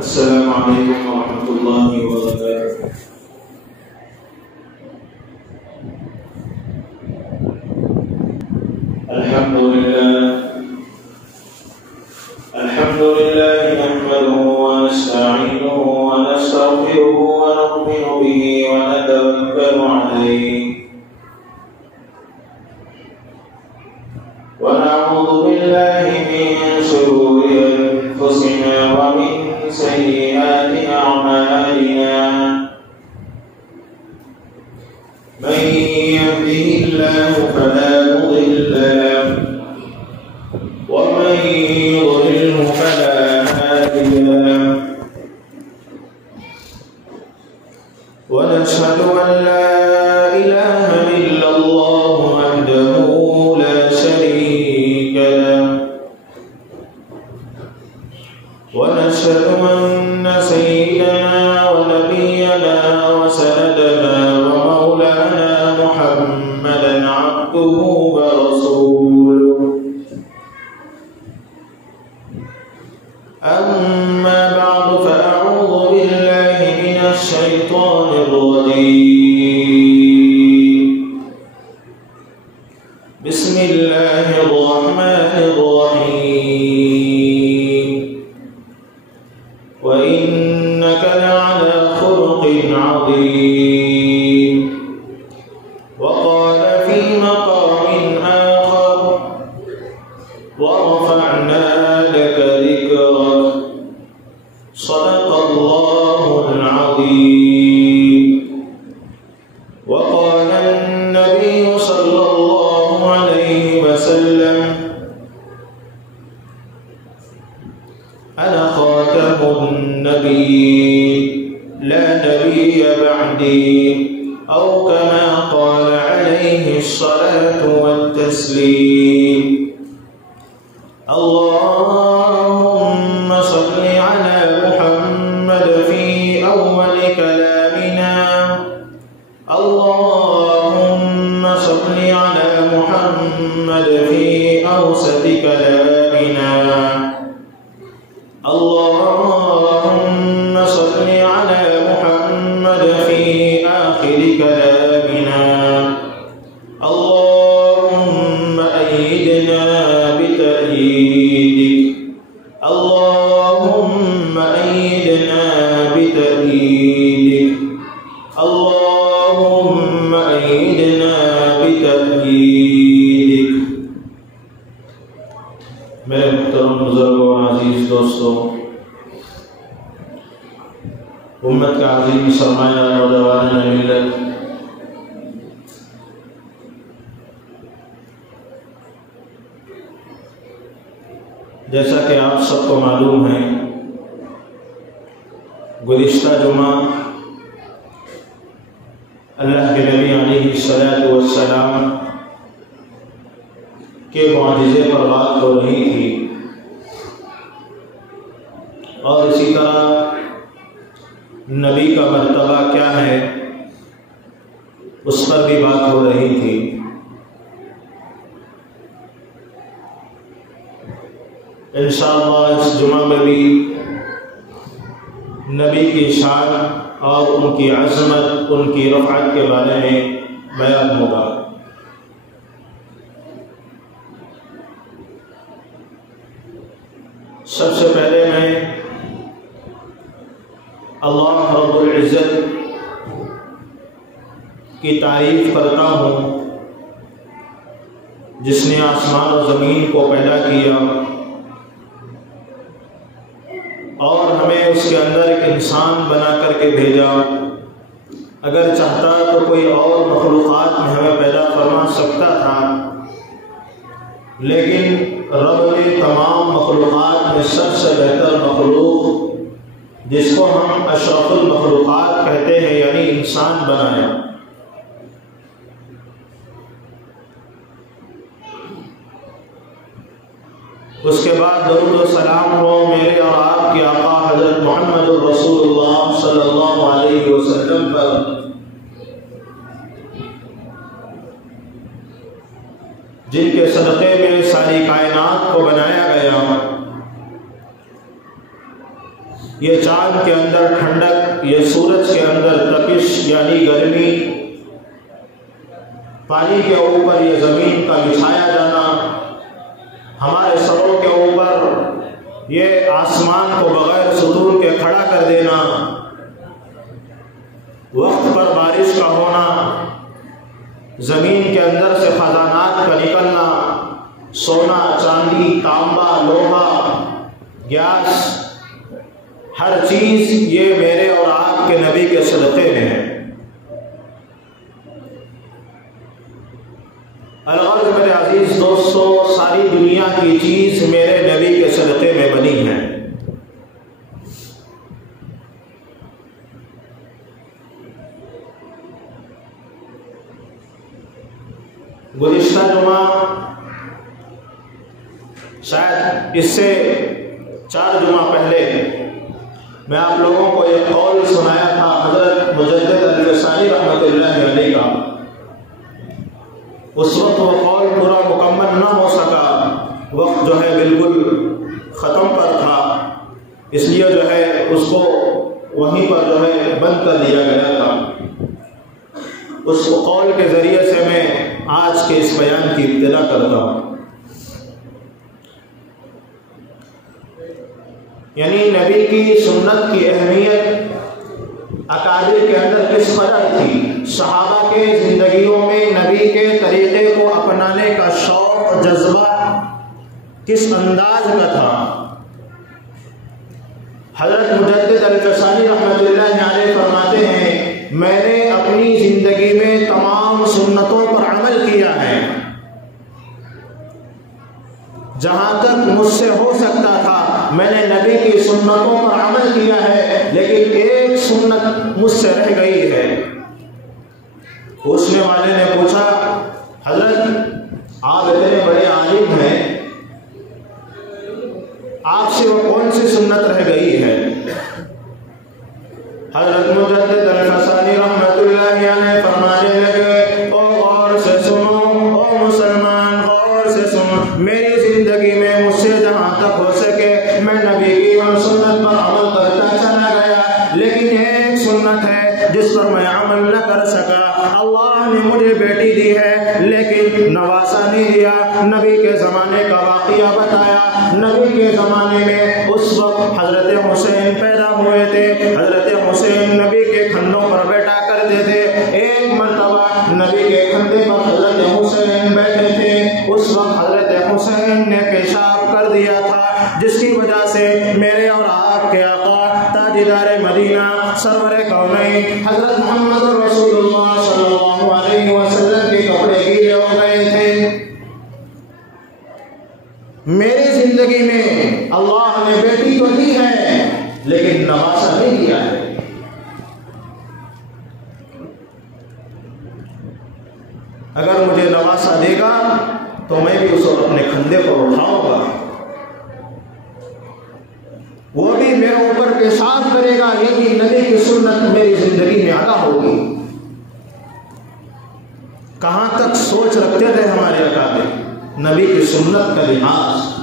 अस्सलामु अलैकुम वरहमतुल्लाहि वबरकातुहू। अल्हम्दुलिल्लाह नहमदुहु व नस्तईनुहु व नस्तगफिरुहु व नु'मिनु बिही व नतवक्कलु अलैहि व नऊज़ु बिल्लाहि मिन शुरूरि अनफुसिना व मिन सय्यिआति अअमालिना। मन यहदिहिल्लाहु फला मुदिल्ल लहु व मन युद्लिल्हु फला हादिय लहु। व नशहदु अन ला इलाहा इल्लल्लाहु वहदहु ला शरीका लहु व नशहदु अन्ना सय्यिदना व नबिyyana व सय्यदना व मौलाना मुहम्मदन अब्दुहु व रसूलुहु। अम्मा बअद फअऊज़ु बिल्लाहि मिनश शैतानिर रजीम। बिस्मिल्लाहिर रहमानिर रहीम। व इन्नका लअला खुलुक़िन अज़ीम। व क़ाल फ़ी मक़ामिन आख़र व रफ़अना लका ज़िक्रक। सदक़ल्लाहुल अज़ीम। व क़ाल अन्नबिय्यु सल्लल्लाहु अलैहि वसल्लम अना ख़ातमुन नबिय्यीन ला नबिय्य बअदी औ कमा क़ाल अलैहि अस्सलातु वत्तस्लीम। अल्लाहुम्मा सल्लि अला मुहम्मद फ़ी अव्वल कलामिना। अल्लाहुम्मा सल्लि अला मुहम्मद फ़ी अवसत कलामिना। अल्लाहुम्मा सल्लि अला मुहम्मद फ़ी आखिर कलामिना। अल्लाहुम्मा अय्यिदना बितअयीदिक। अल्लाहुम्मा अय्यिदना बितअयीदिक। अल्लाहुम्मा अय्यिदना बितअयीदिक। मेरे मुहतरम बुजुर्गों और अजीज दोस्तों, उम्मत का अजीम सरमाया नौजवान मिल्लत, जैसा कि आप सबको मालूम है, गुज़िश्ता जुमा अल्लाह के नबी अलैहिस्सलातु वस्सलाम के मुआजिज़े पर बात हो रही थी और इसी तरह नबी का मर्तबा क्या है उस पर भी बात हो रही थी। इंशाअल्लाह इस जुमा में भी नबी की शान और उनकी अज़मत, उनकी रफ़अत के बारे में बयान होगा। सबसे पहले मैं अल्लाह रब्बुल इज़्ज़त की तारीफ़ करता हूँ जिसने आसमान और ज़मीन को पैदा किया और हमें उसके अंदर एक इंसान बना करके भेजा। अगर चाहता तो कोई और मखलूक़ात में हमें पैदा फरमा सकता था, लेकिन रब ने तमाम मखलूक़ात में सबसे बेहतर मखलूक जिसको हम अशरफुल मखलूक़ात कहते हैं यानी इंसान बनाया। उसके बाद दरूद व सलाम हो मेरे और आपके आका हज़रत मोहम्मद रसूलुल्लाह सल्लल्लाहु अलैहि वसल्लम पर, जिनके सदक़े में सारी कायनात को बनाया गया ये चाँद के अंदर ठंडक, ये सूरज के अंदर तपिश यानी गर्मी, पानी के ऊपर ये ज़मीन का बिछाया जाना, हमारे सरों के ऊपर ये आसमान को बगैर सुतून के खड़ा कर देना, वक्त पर बारिश का होना, ज़मीन के अंदर से खजानात का निकलना, सोना, चांदी, तांबा, लोहा, गैस, हर चीज़ ये मेरे और आपके नबी के सदक़े में है। अलगर्ज़ मेरे अजीज़ दोस्तों, सारी दुनिया की चीज़ मेरे नबी के सदक़े में बनी है। गुज़िश्ता जुमा, शायद इससे 4 जुमा पहले मैं आप लोगों को एक कौल सुनाया था हज़रत मुजद्दिद अल-ग़साली रहमतुल्लाह अलैह का। उस वक्त वो कौल पूरा मुकम्मल ना हो सका, वक्त जो है बिल्कुल ख़त्म पर था, इसलिए जो है उसको वहीं पर जो है बंद कर दिया गया था। उस कौल के ज़रिए से मैं आज के इस बयान की इब्तिदा करता हूँ। यानी नबी की सुन्नत की अहमियत अकादिर के अंदर किस कदर थी, सहाबा के ज़िंदगियों में नबी के तरीक़े को अपनाने का शौक़, जज्बा किस अंदाज का था। हज़रत मुजद्दिद अल-ग़साली रहमतुल्लाह अलैह फरमाते हैं, मैंने अपनी ज़िंदगी में तमाम सुन्नतों पर अमल किया है, जहाँ तक मुझसे हो सकता था मैंने नबी की सुन्नतों पर अमल किया है, लेकिन एक सुन्नत मुझसे रह गई है। पूछने वाले ने पूछा, हज़रत आप इतने बड़े आलिम हैं, आपसे वो कौन सी सुन्नत रह गई है? हज़रत मुजद्दिद अल-ग़साली रहमतुल्लाह अलैह फरमाने लगे, ओ गौर से सुनो, ओ मुसलमान गौर से सुनो, मेरी ज़िंदगी में मुझसे जहाँ तक हो सके मैं नबी की और सुन्नत पर अमल करता चला गया, लेकिन एक सुन्नत है जिस पर मैं अमल न कर सका। अल्लाह ने मुझे बेटी दी है लेकिन नवासा नहीं दिया। नबी के ज़माने का वाक़िया बताया। नबी के ज़माने में उस वक्त हज़रत हुसैन पैदा हुए थे। हज़रत हुसैन नबी के कंधों पर बैठा करते थे। एक मरतबा नबी के कंधे पर हज़रत हुसैन बैठे थे। उस वक्त हज़रत हुसैन ने पेशाब कर दिया था, जिसकी वजह से मेरे और आपके आका ताजदार मदीना सरवरे कौनैन हज़रत मोहम्मद रसूलुल्लाह सल्लल्लाहु अलैहि वसल्लम के कपड़े गीले हो गए थे। मेरी जिंदगी में अल्लाह ने बेटी तो दी है लेकिन नवासा नहीं दिया है। अगर मुझे नवासा देगा तो मैं भी उसको अपने कंधे पर उठाऊंगा, वो भी मेरे ऊपर पेशाब करेगा, यही नबी की सुन्नत मेरी जिंदगी में अदा होगी। कहां तक सोच रखते थे हमारे अकाबिर नबी की सुन्नत का लिहाज।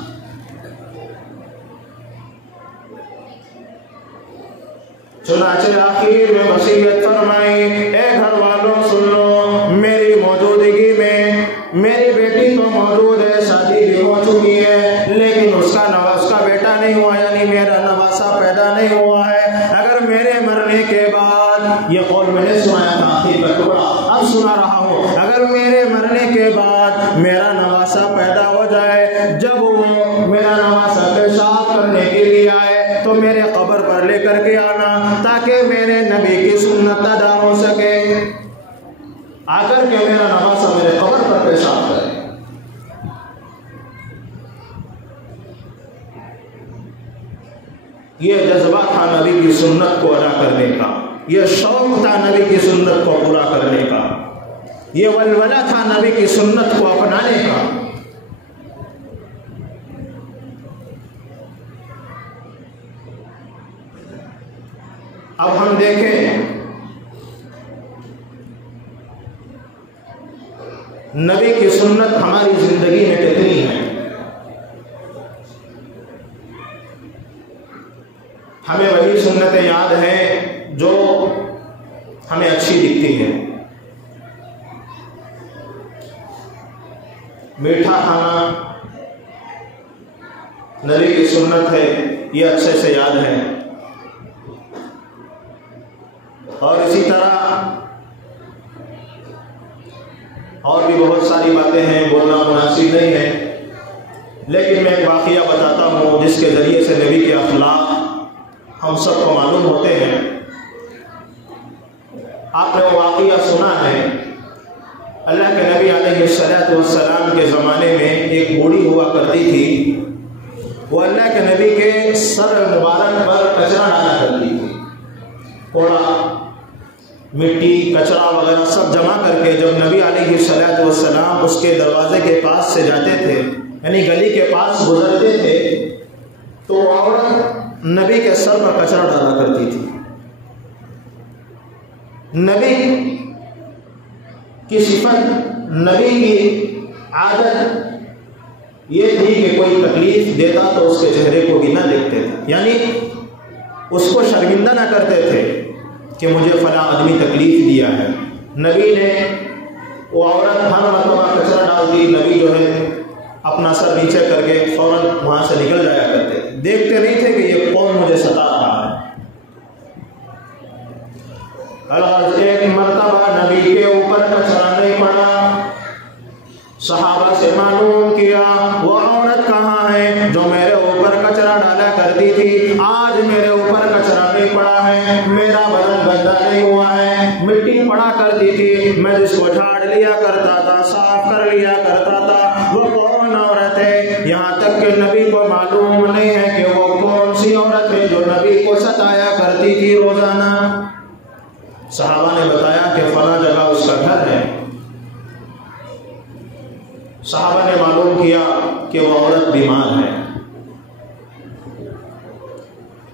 चुनाचे आखिर में वसीयत फरमाई, ए घर वालों सुन लो, मेरी मौजूदगी में मेरी बेटी तो मौजूद है, शादी भी हो चुकी है, लेकिन उसका बेटा नहीं हुआ, यानी मेरा नवासा पैदा नहीं हुआ है। अगर मेरे मरने के बाद, ये कौल मैंने सुनाया था आखिर का टुकड़ा, अब सुना रहा हूँ, अगर मेरे मरने के बाद मेरा नवासा पैदा हो जाए, जब वो मेरा नवासा पेशाब करने के लिए आए तो मेरे कब्र पर लेकर के आना, ताकि मेरे नबी की सुन्नत अदा हो सके। आकर के मेरा नवासा मेरे कब्र पर पेशाब करे। ये जज्बा था नबी की सुन्नत को अदा करने का, ये शौक था नबी की सुन्नत को पूरा करने का, ये वलवला था नबी की सुन्नत को अपनाने का। अब हम देखें नबी की सुन्नत हमारी जिंदगी में कितनी है। हमें वही सुन्नतें याद हैं जो हमें अच्छी दिखती हैं। मीठा खाना नबी की सुन्नत है, ये अच्छे से याद है। और इसी तरह और भी बहुत सारी बातें हैं, बोलना मुनासिब नहीं है, लेकिन मैं एक वाक़या बताता हूँ जिसके ज़रिए से नबी के अखलाक हम सबको मालूम होते हैं। आपने वो वाक़या सुना है, अल्लाह के नबी अलैहिस्सलातु वस्सलाम के ज़माने में एक बूढ़ी हुआ करती थी। वो अल्लाह के नबी के सर मुबारक पर कचरा डाला करती थी। थोड़ा मिट्टी कचरा वगैरह सब जमा करके जब नबी अलैहिस्सलातु वस्सलाम उसके दरवाजे के पास से जाते थे, यानी गली के पास गुजरते थे, तो औरत नबी के सर पर कचरा डाला करती थी। नबी की सिफत, नबी की आदत ये थी कि कोई तकलीफ देता तो उसके चेहरे को भी ना देखते थे, यानी उसको शर्मिंदा ना करते थे कि मुझे फला आदमी तकलीफ दिया है। नबी ने वो औरत हर मरतबा कचरा डालती, नबी जो है अपना सर नीचे करके फौरन वहाँ से निकल जाया करते, देखते नहीं थे कि ये कौन मुझे सता रहा है। एक मरतबा नबी के ऊपर कचरा नहीं पड़ा, सहाबा से मालूम किया वो औरत कहाँ है जो मेरे ऊपर कचरा डाला करती थी। आज मेरे ऊपर कचरा नहीं पड़ा है, मेरा बदन गंदा नहीं हुआ है, मिट्टी पड़ा करती थी, मैं जिसको झाड़ लिया करता था, साफ कर लिया करता था, वो कौन औरत है। यहाँ तक कि नबी को मालूम नहीं है कि वो कौन सी औरत है जो नबी को सताया करती थी रोजाना। सहाबा ने बताया कि फला जगह उसका घर है। सहाबा ने मालूम किया कि वो औरत बीमार है।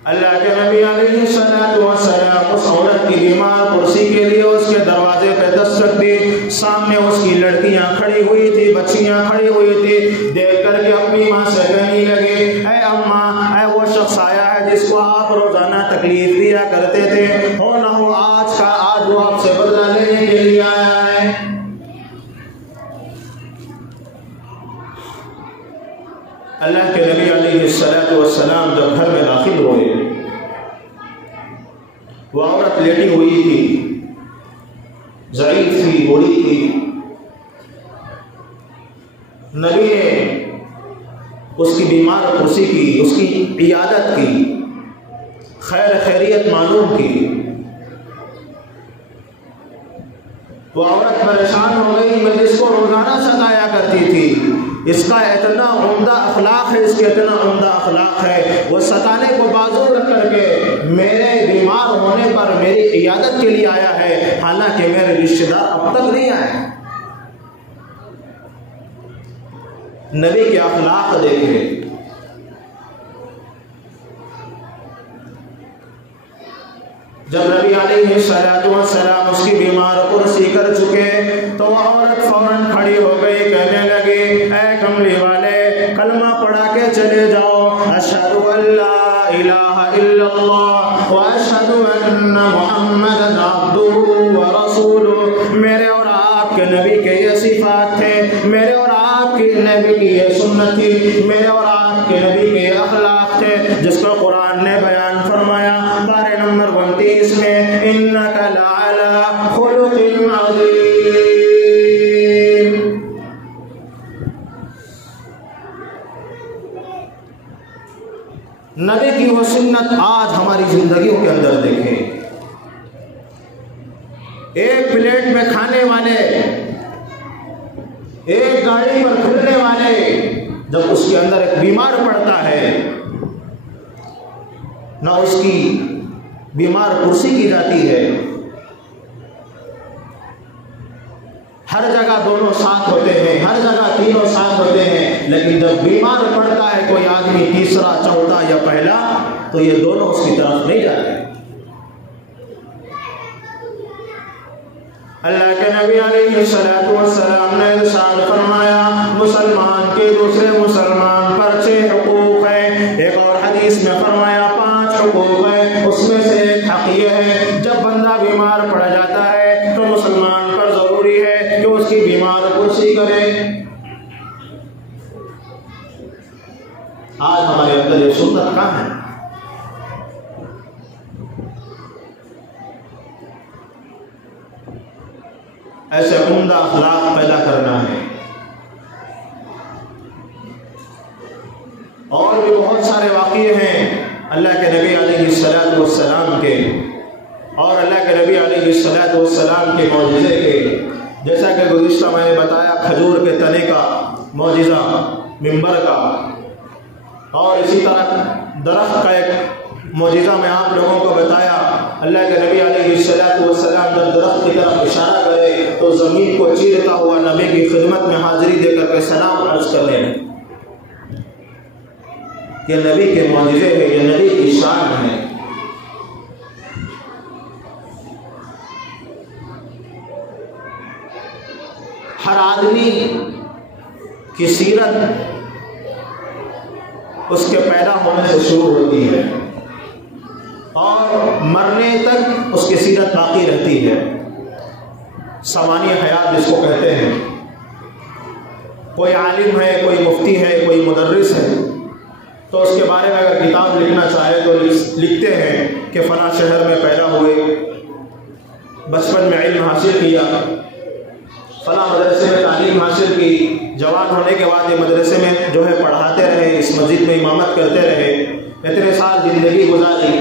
अल्लाह के नबी अलैहिस्सलातु वस्सलाम उस औरत की बीमार कुर्सी के लिए उसके दरवाजे पे दस्तक दी। सामने उसकी लड़कियां खड़ी हुई थी, बच्चियां खड़ी हुई थी। देख करके अपनी माँ से कहने लगे, ऐ अम्मा, ऐ वो शख्स आया है जिसको आप रोजाना तकलीफ दिया करते थे, हो ना हो आज वो आपसे बदला लेने के लिए आया है। अल्लाह के नबी अलैहिस्सलातु वस्सलाम जब घर में दाखिल हुए, वो औरत लेटी हुई थी, ज़ईफ़ थी, बूढ़ी थी। नबी ने उसकी बीमार कुर्सी की, उसकी इयादत की, खैर खैरियत मालूम की। वो औरत परेशान हो गई, मैं जिसको रोजाना सताया करती थी, इसका इतना उम्दा अखलाक है, इसके इतना उम्दा अखलाक है, वो सताने को बाजू रख करके मेरे बीमार होने पर मेरी इयादत के लिए आया है, हालांकि मेरे रिश्तेदार अब तक नहीं आए। नबी के अखलाक देखे। जब नबी अलैहिस्सलातु वस्सलाम उसकी बीमार कुर्सी कर चुके तो औरत फौरन खड़ी हो गई, कहने लगी, ऐ कमली वाले, कलमा पढ़ा के चले जाओ, अशहदु अल्ला इलाहा इल्लल्लाह व अशहदु अन्ना मुहम्मदन अब्दुहु व रसूलुहु। मेरे और आपके नबी के ये सिफात थे, मेरे और आपके नबी की ये सुन्नत थी, मेरे और आपके नबी के अखलाक थे, जिसको कुरान ने बयान फरमाया पारे नंबर 29 में, इन्नका लअला खुलुकिन अज़ीम। नबी की वो सुन्नत आज हमारी जिंदगियों के अंदर देखें। एक प्लेट में खाने वाले, एक गाड़ी पर फिरने वाले, जब उसके अंदर एक बीमार पड़ता है, ना उसकी बीमार कुर्सी की जाती है, हर जगह दोनों साथ होते हैं, हर जगह तीनों साथ होते हैं, लेकिन जब बीमार पड़ता है कोई आदमी, तीसरा, चौथा या पहला, तो ये दोनों उसकी तरफ नहीं जाते। अल्लाह के नबी अलैहिस्सलातु वस्सलाम ने इरशाद फरमाया, मुसलमान के दूसरे मुसलमान पर 6 हुकूक है। एक और हदीस में फरमाया 5 हुकूक है। ऐसे उम्दा अखलाक पैदा करना है। और भी बहुत सारे वाक़ये हैं अल्लाह के नबी अलैहिस्सलातु वस्सलाम के और अल्लाह के नबी अलैहिस्सलातु वस्सलाम के मौजिज़े के, जैसा कि गुज़िश्ता मैंने बताया खजूर के तने का मौजिज़ा, मिंबर का, और इसी तरह दरख्त का एक मौजिज़ा मैं आप लोगों को बताया। अल्लाह के नबी अलैहिस्सलातु वस्सलाम जब दरख्त की तरफ इशारा करे तो ज़मीन को चीरता हुआ नबी की खिदमत में हाज़िरी देकर के सलाम अर्ज़ करने लगे। ये नबी के मौजिज़े हैं, ये नबी की शान है। हर आदमी की सीरत उसके पैदा होने से शुरू होती है और मरने तक उसकी सीरत बाकी रहती है। सवानी हयात जिसको कहते हैं। कोई आलिम है, कोई मुफ्ती है, कोई मुदर्रिस है, तो उसके बारे में अगर किताब लिखना चाहे तो लिखते हैं कि फ़लाँ शहर में पैदा हुए, बचपन में इल्म हासिल किया, फ़लाँ मदरसे में तालीम हासिल की, जवान होने के बाद ये मदरसे में जो है पढ़ाते रहे, इस मस्जिद में इमामत करते रहे, इतने साल ज़िंदगी गुजारी,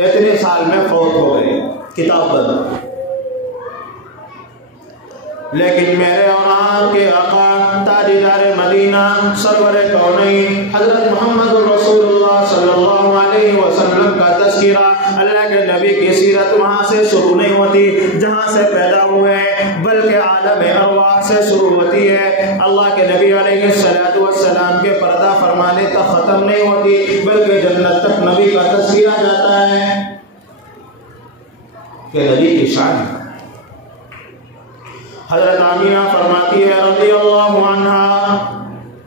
इतने साल में फौत हो गए, किताब बंद। लेकिन मेरे और आपके आका ताजदार मदीना सरवर कौनैन हज़रत मोहम्मद रसूलुल्लाह सल्लल्लाहु अलैहि वसल्लम का तज़किरा, अल्लाह के नबी की सीरत वहाँ से शुरू नहीं होती जहाँ से पैदा हुए हैं, बल्कि आलम अरवाह से शुरू होती है। अल्लाह के नबी अलैहिस्सलातु वस्सलाम के पर्दा फरमाने तक ख़त्म नहीं होती, बल्कि जन्नत तक नबी का तज़किरा जाता है कि नबी की शान। हज़रत आमिना फरमाती है रज़ियल्लाहु अन्हा,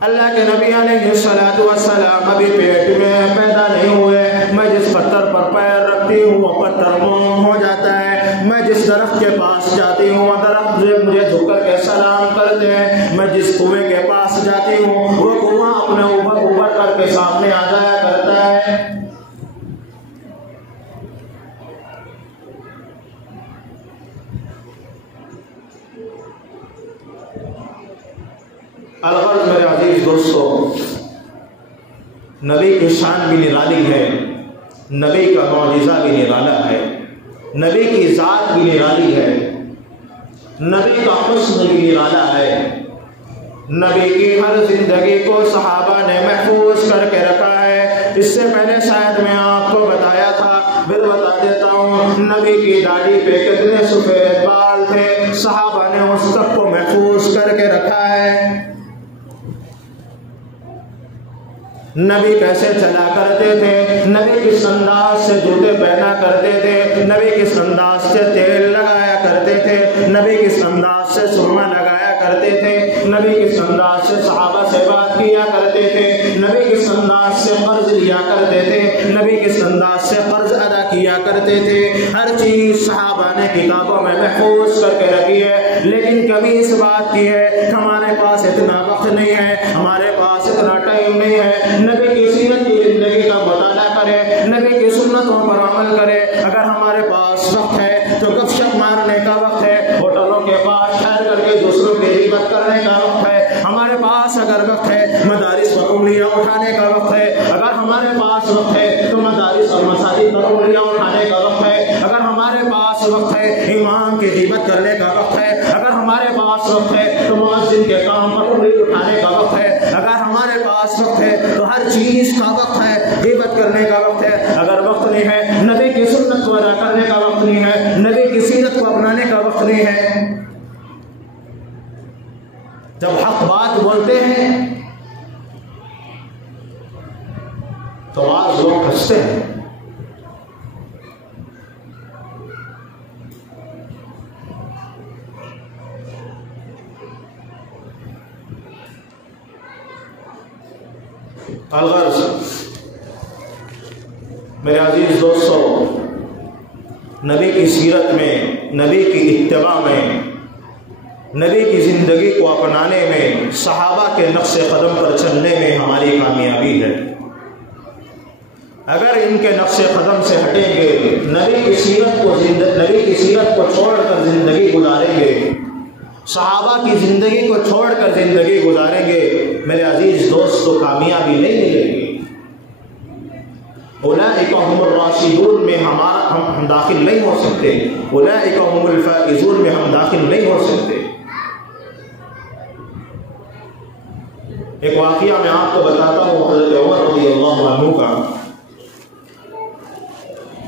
अल्लाह के नबी अलैहिस्सलातु वस्सलाम अभी पेट में पैदा नहीं हुए, मैं जिस पत्थर पर पैर रखती हूँ वो पत्थर मोम हो जाता है, मैं जिस दरख्त के पास जाती हूँ वो दरख्त मुझे झुककर के सलाम करते हैं, मैं जिस कुएं के पास जाती हूँ वो कुआं अपने ऊपर करके सामने आ जाया करता है। अलगर्ज़ मेरे अजीज दोस्तों, नबी की शान भी निराली है, नबी का मौजिज़ा भी निराला है, नबी की ज़ात भी निराली है, नबी का हुस्न भी निराला है। नबी की हर जिंदगी को सहाबा ने महफूज करके रखा है। इससे पहले शायद मैं आपको बताया था, फिर बता देता हूँ, नबी की दाढ़ी पे कितने सफ़ेद बाल थे, सहाबा ने उस सब को महफूज करके रखा है। नबी कैसे चला करते थे, नबी किस अंदाज से जूते पहना करते थे, नबी किस अंदाज से तेल लगाया करते थे, नबी किस अंदाज से सुरमा लगाया करते थे, नबी किस अंदाज से सहाबा से बात किया करते थे, नबी किस अंदाज से कर्ज लिया करते थे, नबी किस अंदाज से कर्ज अदा किया करते थे। हर चीज़ सहाबा ने किताबों में महफूज करके रखी है। लेकिन कभी इस बात की है हमारे पास इतना वक्त नहीं है, हमारे पास इतना टाइम नहीं है, नबी की सीरत की जिंदगी का मुताला करे, नबी की सुन्नतों पर अमल करे। अगर हमारे पास वक्त है तो गपशप मारने का वक्त है, होटलों के पास ठहर करके दूसरों की इज्जत करने का वक्त है। हमारे पास अगर वक्त है मदारिस पर उंगलियां उठाने का वक्त है। अगर हमारे पास वक्त है तो मदारिस और मसाजिद पर उंगलियां उठाने का वक्त है। अगर हमारे पास वक्त है इमाम की इज्जत करने का वक्त है। अगर हमारे पास वक्त है तो मुअज्जिन के काम पर उंगली उठाने का वक्त है। अगर हमारे पास वक्त है तो हर चीज का वक्त है, इबादत करने का वक्त है। अगर वक्त नहीं है, नबी की सुन्नत को अदा करने का वक्त नहीं है, नबी की सीरत को अपनाने का वक्त नहीं है। जब हक बात बोलते हैं तो आज लोग हंसते हैं। अलगर्ज़ मेरे अजीज दोस्तों, नबी की सीरत में, नबी की इत्तिबा में, नबी की ज़िंदगी को अपनाने में, सहाबा के नक्शे कदम पर चलने में हमारी कामयाबी है। अगर इनके नक्शे कदम से हटेंगे, नबी की सीरत को छोड़कर ज़िंदगी गुजारेंगे सहाबा की ज़िंदगी को छोड़कर ज़िंदगी गुजारेंगे, मेरे अजीज़ दोस्त, तो कामयाबी नहीं मिलेगी। उलाइका हुमुर राशिदून में हम दाखिल नहीं हो सकते, उलाइका हुमुल फाइजून में हम दाखिल नहीं हो सकते। एक वाक़िया मैं आपको बताता हूँ हज़रत उमर रज़ियल्लाहु अन्हु का।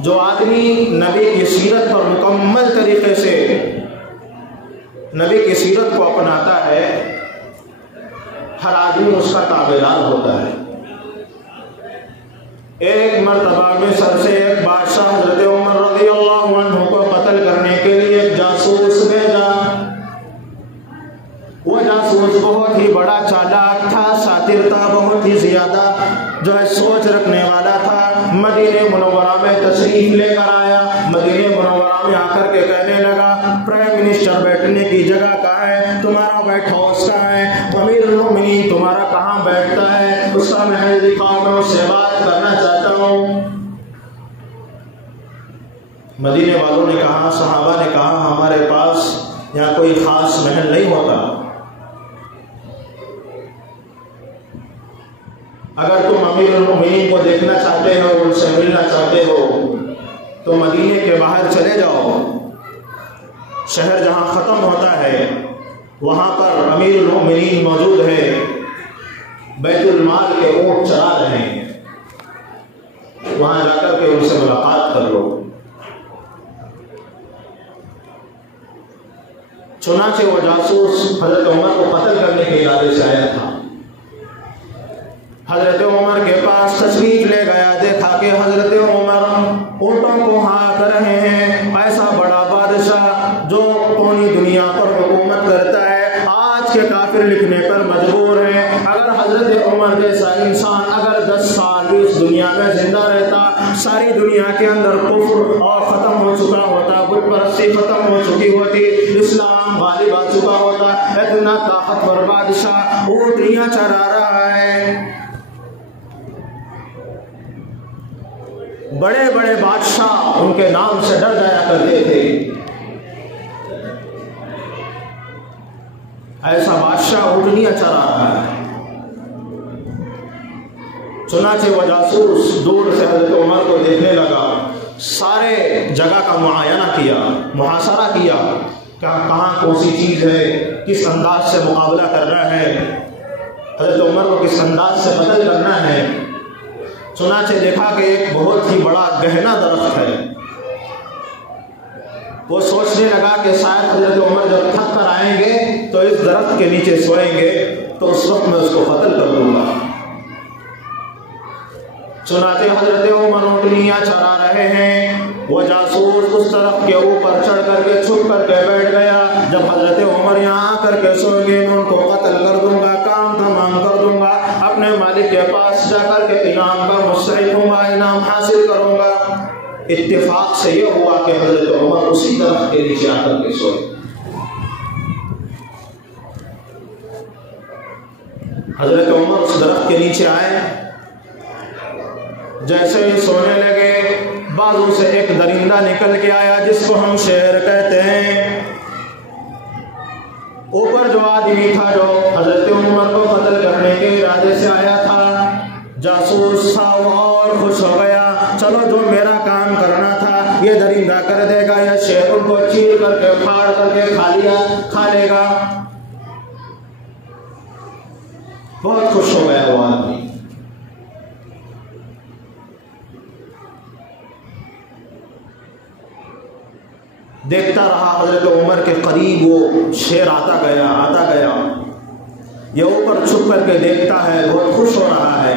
जो आदमी नबी की सीरत पर मुकम्मल तरीके से नबी की सीरत को अपनाता है, हर आदमी उसका ताबेदार होता है। एक मर्तबा में सर से एक बादशाह हज़रत उमर रज़ियल्लाहु अन्हु को कत्ल करने के लिए एक जासूस भेजा। वो जासूस बहुत ही बड़ा चालाक था, शातिर था, बहुत ही ज़्यादा जो है सोच रखने वाला था। मदीने मुनव्वरा में तशरीफ लेकर आया। मदीने मुनव्वरा में आकर के कहने लगा, प्राइम मिनिस्टर बैठने की जगह कहाँ है, तुम्हारा बैठ हाउस कहाँ है, अमीरुल मोमिनीन तुम्हारा कहाँ बैठता है, उसका महल दिखाओ, मैं उससे बात करना चाहता हूँ। मदीने वालों ने कहा, सहाबा ने कहा, हमारे पास यहाँ कोई खास महल नहीं होता। अगर तुम अमीरुल मोमिनीन को देखना चाहते हो, उनसे मिलना चाहते हो, तो मदीने के बाहर चले जाओ। शहर जहाँ ख़त्म होता है वहाँ पर अमीरुल मोमिनीन मौजूद है, बैतुल माल के ऊँट चरा रहे हैं, वहाँ जाकर के उनसे मुलाकात कर लो। चुनाचे वो जासूस हज़रत उमर को कत्ल करने के इरादे से आया था। हज़रत उमर के पास तशरीफ ले गया, देखा कि हज़रत उमर ऊँटों को हाँक रहे हैं। ऐसा बड़ा बादशाह जो पूरी दुनिया पर हुकूमत करता है, आज के काफिर लिखने पर मजबूर हैं। अगर हज़रत उमर जैसा इंसान अगर 10 साल भी इस दुनिया में जिंदा रहता, सारी दुनिया के अंदर कुफ्र और ख़त्म हो चुका होता, बुत परस्ती ख़त्म हो चुकी होती, इस्लाम गालिब आ चुका होता। इतना ताकतवर बादशाह ऊँटियाँ चरा रहा है। बड़े बड़े बादशाह उनके नाम से डर जाया करते थे। ऐसा बादशाह ऊँटनियाँ चरा रहा है। चुनाचे वह जासूस दूर से हज़रत उमर को देखने लगा, सारे जगह का मुआयना किया, मुहासरा किया, कहाँ कौन सी चीज़ है, किस अंदाज से मुकाबला करना है, हज़रत उमर को किस अंदाज से कत्ल करना है। चुनाचे देखा कि एक बहुत ही बड़ा गहना दरख्त है। वो सोचने लगा कि शायद हज़रत उमर जब थक कर आएंगे तो इस दरख्त के नीचे सोएंगे, तो उस वक्त मैं उसको कत्ल कर दूंगा। चुनाचे हज़रत उमर ऊँटनियाँ चरा रहे हैं, वो जासूस उस तरफ के ऊपर चढ़ करके छुप करके बैठ गया। जब हज़रत उमर यहाँ आकर के सोएंगे, मैं उनको कत्ल कर दूंगा, काम तमाम कर दूंगा, अपने मालिक के पास जाकर के इनाम का मुस्तहिक होगा, इनाम हासिल करूंगा। इत्तेफाक से ये हुआ कि हज़रत उमर उसी दरख्त के नीचे आकर के सोए। हज़रत उमर उस दरख्त के नीचे आए, जैसे ही सोने लगे, बाजू से एक दरिंदा निकल के आया जिसको हम शेर कहते हैं। ऊपर जो आदमी था जो हज़रत उमर को कत्ल करने के इरादे से आया था, जासूस था, वो और खुश हो गया। चलो जो मेरा काम करना था ये दरिंदा कर देगा, या शेर उनको चीर करके फाड़ करके खा लेगा। बहुत खुश हो गया वो आदमी। देखता रहा हज़रत उमर के करीब वो शेर आता गया। ये ऊपर छुप करके देखता है, बहुत खुश हो रहा है।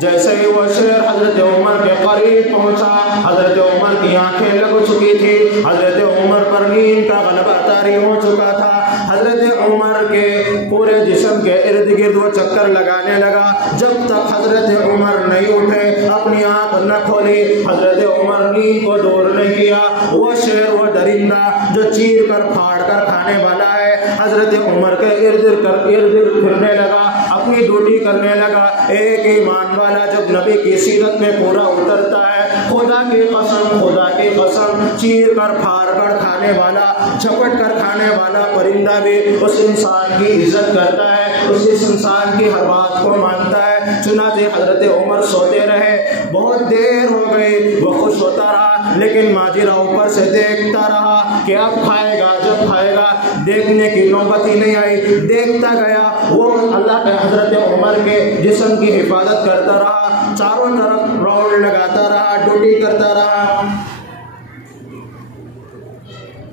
जैसे ही वो शेर हज़रत उमर के करीब पहुंचा, हज़रत उमर की आंखें लग चुकी थी, हज़रत उमर पर नींद का गलबा तारी हो चुका था। हज़रत उमर के पूरे जिस्म के इर्द गिर्द वो चक्कर लगाने लगा। जब तक हज़रत उमर नहीं उठे, अपनी आंख न खोली, हज़रत उमर नींद को दूर नहीं किया। वो शेर, वो दरिंदा जो चीर कर फाड़ कर खाने वाला है, हज़रत उमर के इर्द गिर्द फिरने लगा, अपनी ड्यूटी करने लगा। एक ईमान वाला जब नबी की सीरत में पूरा उतरता है खुदा की कसम चीर कर फाड़ कर खाने वाला, झपट कर खाने वाला परिंदा भी उस इंसान की इज्जत करता है, उस इंसान की हर बात को मानता है। चुनांचे हजरत उमर सोते रहे, बहुत देर हो गई, वो खुश होता रहा, लेकिन माजिरा ऊपर से देखता रहा कि अब खाएगा, जब खाएगा। देखने की नौबत ही नहीं आई, देखता गया। वो अल्लाह के हजरत उमर के जिस्म की हिफाजत करता रहा, चारों तरफ राउंड लगाता रहा, ड्यूटी करता रहा।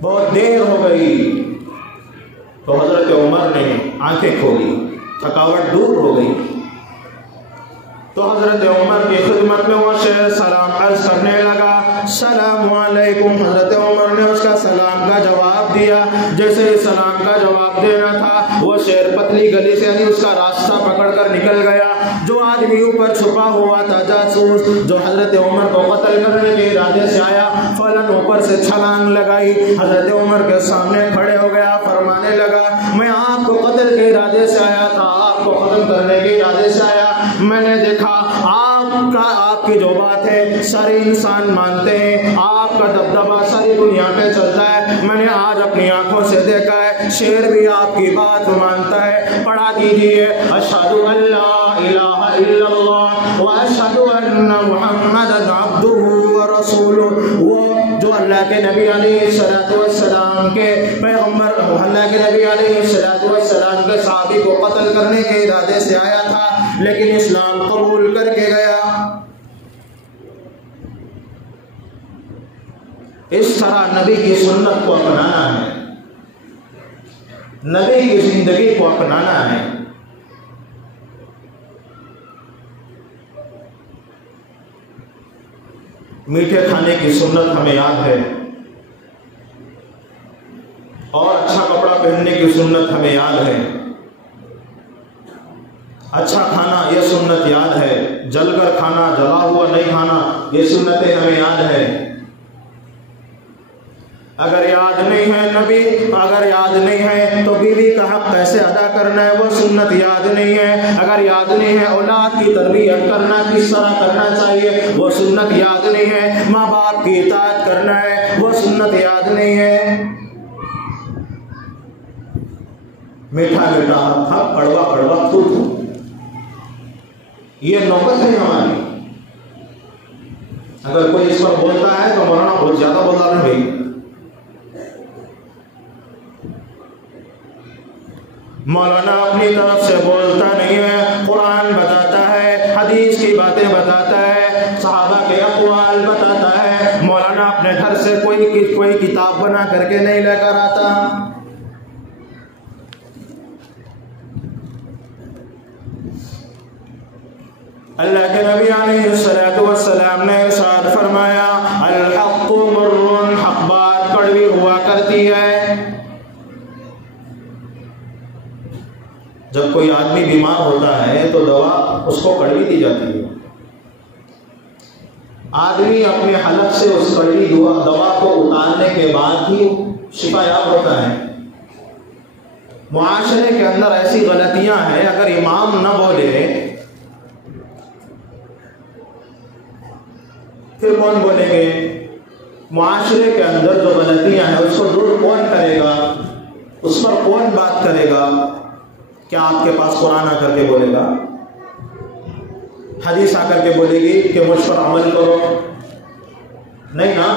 बहुत देर हो गई तो हजरत उमर ने आंखें खोली, थकावट दूर हो गई। तो हजरत उमर की खिदमत में वो शेर सलाम अर्ज करने लगा, सलाम वालेकुम। हजरत उमर ने उसका सलाम का जवाब दिया। जैसे सलाम का जवाब देना था, वो शेर पतली गली से यानी उसका रास्ता पकड़कर निकल गया। जो आदमी ऊपर छुपा हुआ था, जासूस, जो हजरत उमर को कत्ल करने के इरादे से आया, फौरन ऊपर से छलांग लगाई, हजरत उमर के सामने खड़े हो गया, फरमाने लगा, मैं आपको कत्ल के इरादे से आया था, आपको खत्म करने के इरादे से आया। मैंने देखा आपकी जो बात है सारे इंसान मानते हैं, आपका दबदबा सारी दुनिया पे चलता है। मैंने आज अपनी आंखों से देखा है, शेर भी आपकी बात मानता है। पढ़ा दीजिए, अशहदु अल्ला इलाहा इल्लल्लाह व अशहदु अन्ना मुहम्मदन अब्दुहु व रसूलुहु। वो जो अल्लाह के नबी अलैहिस्सलातु वस्सलाम के पैगंबर, अल्लाह के नबी अलैहिस्सलातु वस्सलाम के सहाबी को कत्ल करने के इरादे से आया था, लेकिन इस्लाम कबूल करके गया। इस तरह नबी की सुन्नत को अपनाना है, नबी की जिंदगी को अपनाना है। मीठे खाने की सुन्नत हमें याद है, और अच्छा कपड़ा पहनने की सुन्नत हमें याद है। अच्छा खाना यह सुन्नत याद है, जलकर खाना, जला हुआ नहीं खाना, ये सुन्नतें हमें याद है। अगर याद नहीं है नबी, अगर याद नहीं है तो बीवी का हक कैसे अदा करना है, वो सुन्नत याद नहीं है। अगर याद नहीं है औलाद की तरबियत करना किस तरह करना चाहिए, वो सुन्नत याद नहीं है। माँ बाप की इताअत करना है, वो सुन्नत याद नहीं है। मीठा मीठा हक, कड़वा कड़वा थूथू, ये नौबत है हमारी। अगर कोई इस पर बोलता है तो मौलाना बहुत ज्यादा बोल रहा है भाई। मौलाना अपनी तरफ से बोलता नहीं है, कुरान बताता है, हदीस की बातें बताता है, सहाबा के अक़वाल बताता है। मौलाना अपने घर से कोई किताब बना करके नहीं लेकर आता। अल्लाह के नबी अलैहिस्सलातु वस्सलाम ने इरशाद फरमाया, अल हक़्क़ु मुर्रुन, हक़ बात कड़वी हुआ करती है। जब कोई आदमी बीमार होता है तो दवा उसको कड़वी दी जाती है। आदमी अपने हलक से उस कड़वी दवा को उतारने के बाद ही शिफायाब होता है। मुआशरे के अंदर ऐसी गलतियां हैं, अगर इमाम न बोले फिर कौन बोलेंगे? मुआशरे के अंदर जो गलतियां हैं उसको दूर कौन करेगा, उस पर कौन बात करेगा? क्या आपके पास कुरान आकर के बोलेगा, हदीस आकर के बोलेगी कि मुझ पर अमल करो? नहीं ना।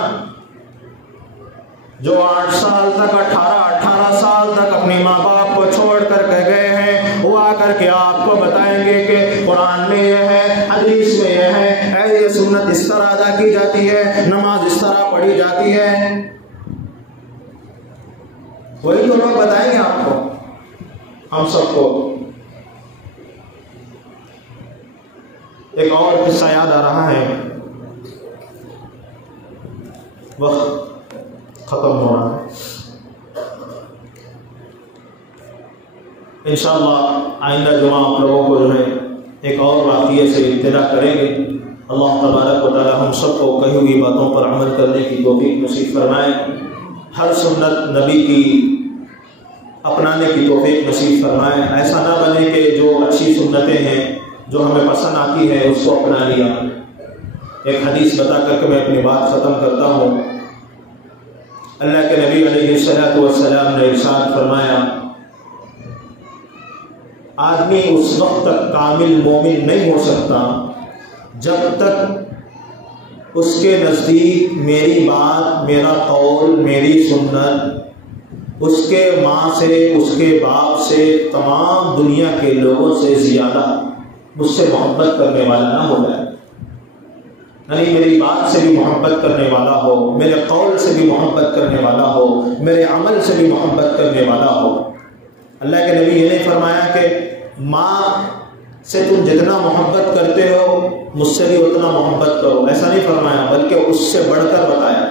जो 8 साल तक 18 साल तक अपने माँ बाप को छोड़ कर के गए हैं, वो आकर के आपको बताएंगे कि कुरान में यह है, हदीस में यह है, ये सुन्नत इस तरह अदा की जाती है, नमाज इस तरह पढ़ी जाती है। वही तो लोग बताएंगे आपको, हम सबको। एक और किस्सा याद आ रहा है, वक्त खत्म हो रहा है। इंशाअल्लाह आइंदा जुमा आप लोगों को जो है एक और वाक़िये से इब्तिदा करेंगे। अल्लाह तबारक व तआला हम सबको कही हुई बातों पर अमल करने की तौफीक नसीब फरमाए, हर सुन्नत नबी की अपनाने की तौफीक नसीब फरमाए। ऐसा ना बने कि जो अच्छी सुन्नतें हैं जो हमें पसंद आती है उसको अपना लिया, एक हदीस बता करके मैं अपनी बात ख़त्म करता हूँ। अल्लाह के नबी अलैहिस्सलातु वस्सलाम ने इरशाद फरमाया, आदमी उस वक्त तक कामिल मोमिन नहीं हो सकता जब तक उसके नज़दीक मेरी बात, मेरा कौल, मेरी सुन्नत उसके माँ से, उसके बाप से, तमाम दुनिया के लोगों से ज़्यादा मुझसे मोहब्बत करने वाला ना हो जाए। यानी मेरी बात से भी मोहब्बत करने वाला हो, मेरे कौल से भी मोहब्बत करने वाला हो, मेरे अमल से भी मोहब्बत करने वाला हो। अल्लाह के नबी ये नहीं फरमाया कि माँ से तुम जितना मोहब्बत करते हो मुझसे भी उतना मोहब्बत करो, ऐसा नहीं फरमाया, बल्कि उससे बढ़कर बताया।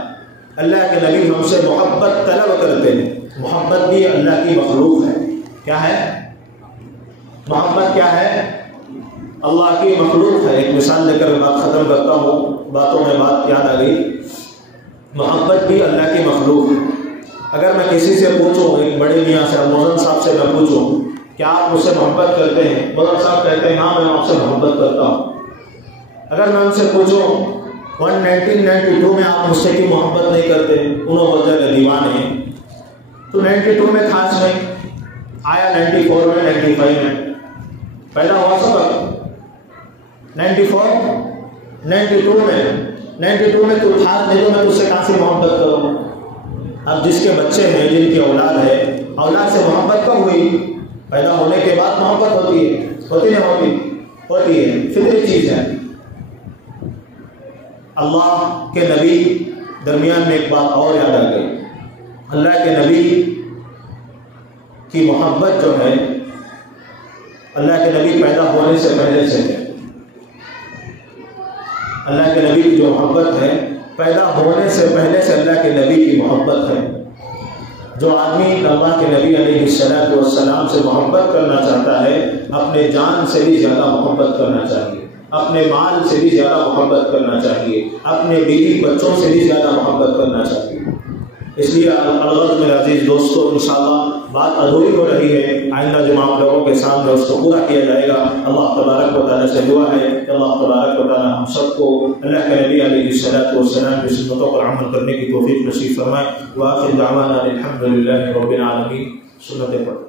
अल्लाह के नबी हमसे मोहब्बत तलब करते हैं। मोहब्बत भी अल्लाह की मखलूक है। क्या है मोहब्बत? क्या है? अल्लाह की मखलूक है। एक मिसाल लेकर बात ख़त्म करता हूँ, बातों में बात याद आ गई। मोहब्बत भी अल्लाह की मखलूक है। अगर मैं किसी से पूछूं, एक बड़े मियाँ से, मौज़न साहब से मैं पूछूं, क्या आप मुझसे मोहब्बत करते हैं? मौज़न साहब कहते हैं हाँ, मैं आपसे मोहब्बत करता हूँ। अगर मैं उनसे पूछूं 1992 में आप मुझसे क्यों मोहब्बत नहीं करते? उन्होंने बोलते दीवाने। तो 92 में खास नहीं आया, 94 में, 95 में पैदा हुआ सबक। 92 में तू खास नहीं, तो मैं तुझसे कहाँ से मोहब्बत करूँ? अब जिसके बच्चे हैं, जिनकी औलाद है, औलाद से मोहब्बत कब हुई? पैदा होने के बाद मोहब्बत होती है, होती नहीं होती? होती है, फितरी चीज़ है। अल्लाह के नबी दरमियान में एक बात और याद आ गई। अल्लाह के नबी की मोहब्बत जो है, अल्लाह के नबी पैदा होने से पहले से है। अल्लाह के नबी की जो मोहब्बत है, पैदा होने से पहले से अल्लाह के नबी की मोहब्बत है। जो आदमी अल्लाह के नबी अलैहिस्सलातु वस्सलाम से मोहब्बत करना चाहता है, अपने जान से भी ज़्यादा मोहब्बत करना चाहिए, अपने माल से भी ज़्यादा मोहब्बत करना चाहिए, अपने बीवी बच्चों से भी ज़्यादा मोहब्बत करना चाहिए। इसलिए अलगज़ मेरे अजीज़ दोस्तों, इंशाअल्लाह बात अधूरी हो रही है, आइंदा जब आप लोगों के सामने उसको पूरा किया जाएगा। अल्लाह तबारक व तआला से दुआ है कि अल्लाह तबारक व तआला हम सबको अल्लाह के नबी अलैहिस्सलातु वस्सलाम की सुन्नतों पर अमल करने की तौफीक नसीब फरमाए। व आखिर दावाना अल्हम्दुलिल्लाहि रब्बिल आलमीन। सुन्नतें पर